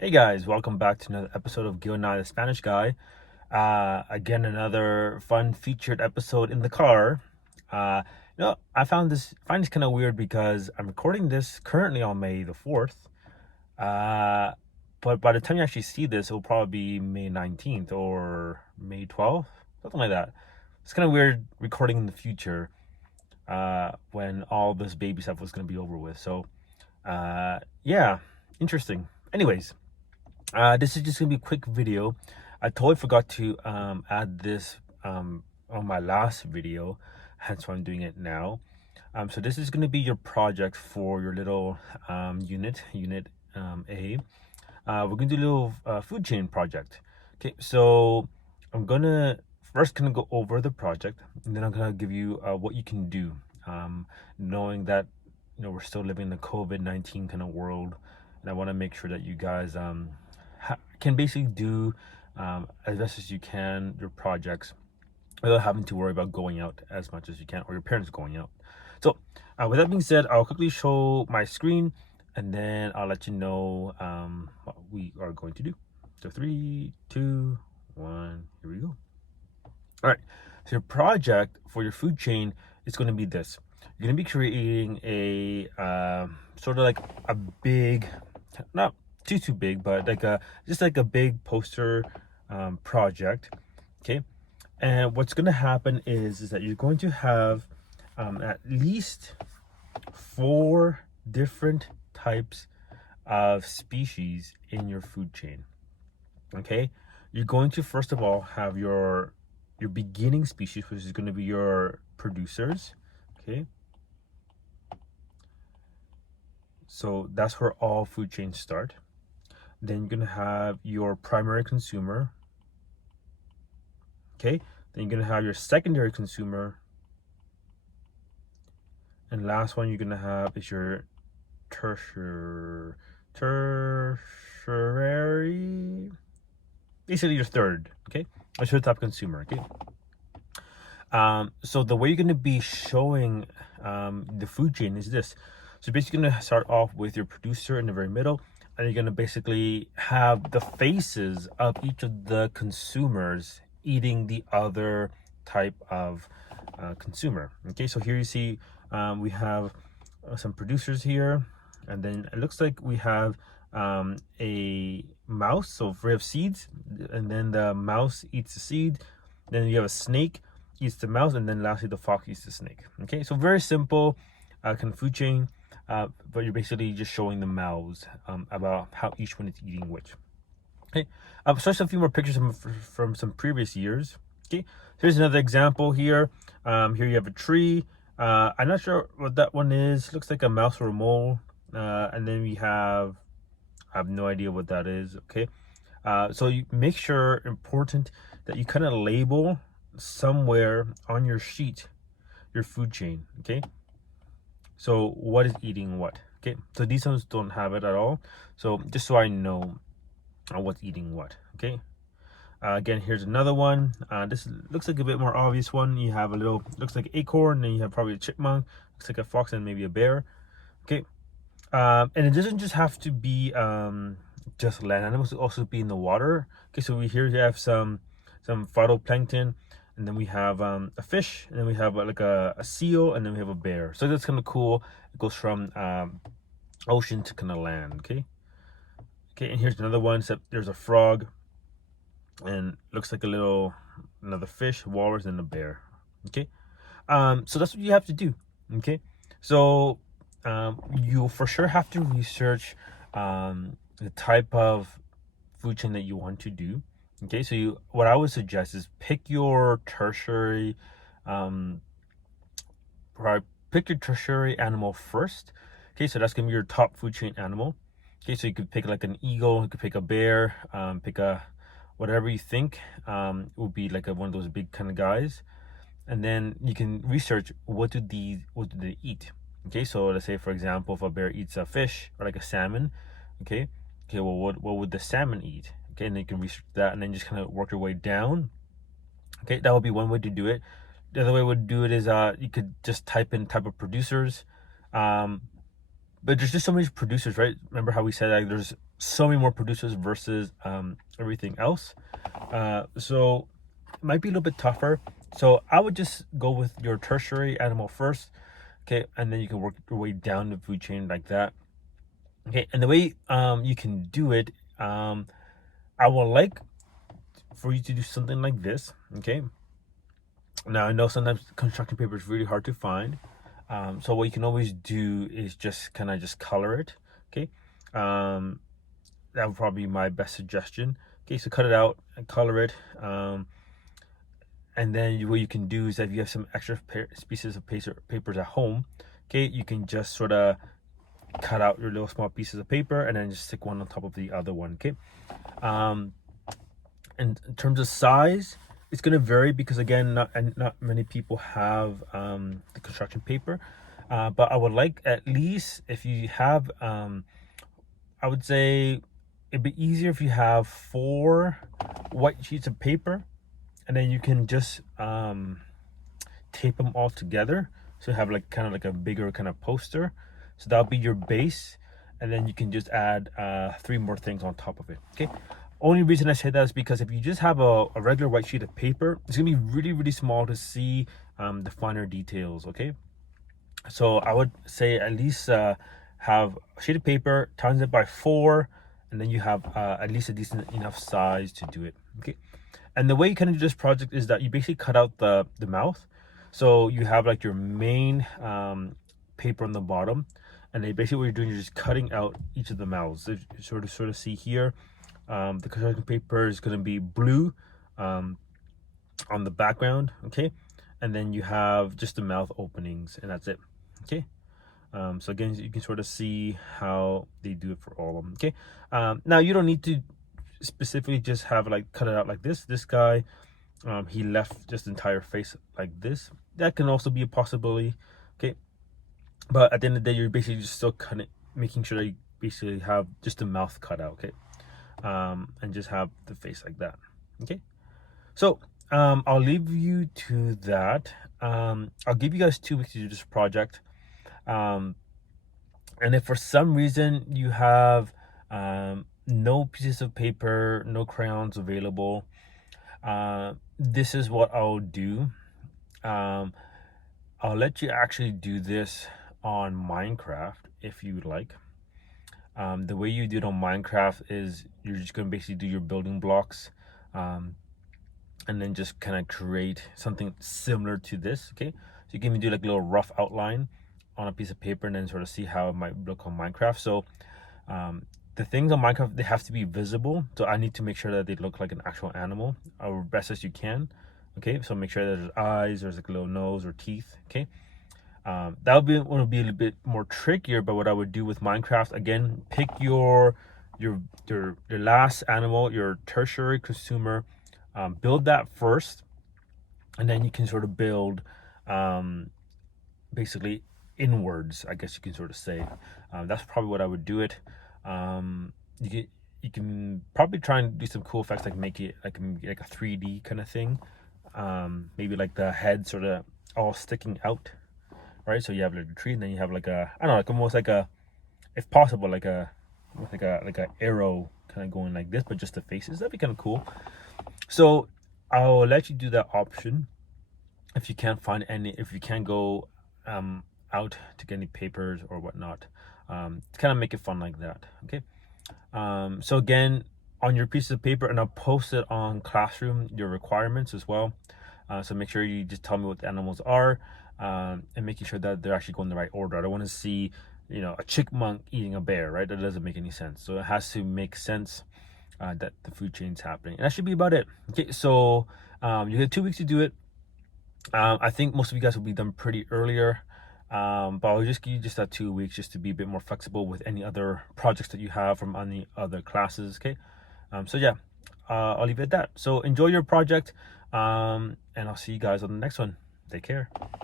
Hey guys, welcome back to another episode of Gil and I, the Spanish guy. Again, another fun featured episode in the car. I find this kind of weird because I'm recording this currently on May the 4th. Uh, but by the time you actually see this, it'll probably be May 19th or May 12th, something like that. It's kind of weird recording in the future when all this baby stuff was going to be over with. Yeah, interesting. Anyways. This is just gonna be a quick video. I totally forgot to add this on my last video, hence why I'm doing it now. So this is gonna be your project for your little unit A. We're gonna do a little food chain project. Okay, so I'm gonna first gonna go over the project, and then I'm gonna give you what you can do, knowing that we're still living in the COVID-19 kind of world, and I want to make sure that you guys can basically do as best as you can your projects without having to worry about going out as much as you can or your parents going out. So with that being said, I'll quickly show my screen and then I'll let you know what we are going to do. So 3, 2, 1, here we go. All right, so your project for your food chain is going to be this. You're going to be creating a sort of like a big, not too big, but like just like a big poster project. Okay, and what's going to happen is that you're going to have at least 4 different types of species in your food chain. Okay, you're going to first of all have your beginning species, which is going to be your producers. Okay, so that's where all food chains start. Then you're going to have your primary consumer. Okay, then you're going to have your secondary consumer, and last one you're going to have is your tertiary, basically your third. Okay, that's your top consumer. Okay, so the way you're going to be showing the food chain is this. So basically going to start off with your producer in the very middle, and you're going to basically have the faces of each of the consumers eating the other type of consumer. Okay, so here you see we have some producers here, and then it looks like we have a mouse. So we have seeds, and then the mouse eats the seed. Then you have a snake eats the mouse, and then lastly the fox eats the snake. Okay, so very simple kind of food chain, but you're basically just showing the mouths about how each one is eating which. Okay, so just a few more pictures from some previous years. Okay, here's another example here. Here you have a tree. I'm not sure what that one is. Looks like a mouse or a mole. And then we have, I have no idea what that is. Okay, so you make sure, important, that you kind of label somewhere on your sheet your food chain. Okay, so what is eating what? Okay, so these ones don't have it at all, so just so I know what's eating what. Okay, again, here's another one. This looks like a bit more obvious one. You have a little, looks like acorn, and you have probably a chipmunk, looks like a fox, and maybe a bear. Okay, and it doesn't just have to be just land animals, it also be in the water. Okay, so we here have some phytoplankton, and then we have a fish, and then we have like a seal, and then we have a bear. So that's kind of cool. It goes from ocean to kind of land. Okay, and here's another one, except there's a frog, and looks like another fish, walrus, and a bear. Okay, so that's what you have to do. Okay, so you for sure have to research the type of food chain that you want to do. Okay, so what I would suggest is pick your tertiary animal first. Okay, so that's gonna be your top food chain animal. Okay, so you could pick like an eagle, you could pick a bear, pick a whatever you think would be like one of those big kind of guys, and then you can research what do they eat. Okay, so let's say for example, if a bear eats a fish or like a salmon, okay, well, what would the salmon eat? Okay, and then you can research that, and then just kind of work your way down. Okay, that would be one way to do it. The other way would do it is you could just type in type of producers, but there's just so many producers, right? Remember how we said like there's so many more producers versus everything else. So it might be a little bit tougher. So I would just go with your tertiary animal first, okay, and then you can work your way down the food chain like that. Okay, and the way you can do it, I would like for you to do something like this. Okay, now I know sometimes construction paper is really hard to find. So what you can always do is just kind of just color it. Okay, that would probably be my best suggestion. Okay, so cut it out and color it. And then what you can do is that if you have some extra pieces of papers at home, okay, you can just sort of cut out your little small pieces of paper and then just stick one on top of the other one. Okay, and in terms of size, it's going to vary because again, not many people have the construction paper, but I would like, at least if you have, I would say it'd be easier if you have 4 white sheets of paper, and then you can just tape them all together, so you have like kind of like a bigger kind of poster. So that'll be your base, and then you can just add 3 more things on top of it. Okay, only reason I say that is because if you just have a regular white sheet of paper, it's gonna be really small to see the finer details. Okay, so I would say at least have a sheet of paper, times it by 4, and then you have at least a decent enough size to do it. Okay, and the way you kind of do this project is that you basically cut out the mouth, so you have like your main paper on the bottom, and then basically what you're doing is just cutting out each of the mouths. So you sort of see here, the construction paper is going to be blue on the background. Okay, and then you have just the mouth openings, and that's it. Okay, so again, you can sort of see how they do it for all of them. Okay, now you don't need to specifically just have like cut it out like this. This guy, he left just the entire face like this. That can also be a possibility. Okay, but at the end of the day, you're basically just still cutting, making sure that you basically have just the mouth cut out. Okay, and just have the face like that. Okay, so I'll leave you to that. I'll give you guys 2 weeks to do this project. And if for some reason you have no pieces of paper, no crayons available, this is what I'll do. I'll let you actually do this on Minecraft if you would like. The way you do it on Minecraft is you're just going to basically do your building blocks, and then just kind of create something similar to this. Okay, so you can even do like a little rough outline on a piece of paper and then sort of see how it might look on Minecraft. So the things on Minecraft, they have to be visible, so I need to make sure that they look like an actual animal, or best as you can. Okay, so make sure that there's eyes, there's like a little nose or teeth. Okay, that would be a little bit more trickier, but what I would do with Minecraft, again, pick your last animal, your tertiary consumer, build that first, and then you can sort of build basically inwards, I guess you can sort of say. That's probably what I would do it. You can probably try and do some cool effects, like make it like a 3D kind of thing. Maybe like the head sort of all sticking out, right? So you have like a tree, and then you have like a, I don't know, like almost like a, if possible, like a arrow kind of going like this, but just the faces. That'd be kind of cool. So I'll let you do that option if you can't find any, if you can't go out to get any papers or whatnot, to kind of make it fun like that. Okay, so again, on your piece of paper, and I'll post it on Classroom, your requirements as well. So make sure you just tell me what the animals are, and making sure that they're actually going in the right order. I don't want to see, you know, a chipmunk eating a bear, right? That doesn't make any sense. So it has to make sense that the food chain's happening, and that should be about it. Okay, so you get 2 weeks to do it. I think most of you guys will be done pretty earlier, but I'll just give you just that 2 weeks just to be a bit more flexible with any other projects that you have from any other classes. Okay, so yeah, I'll leave it at that. So enjoy your project, and I'll see you guys on the next one. Take care.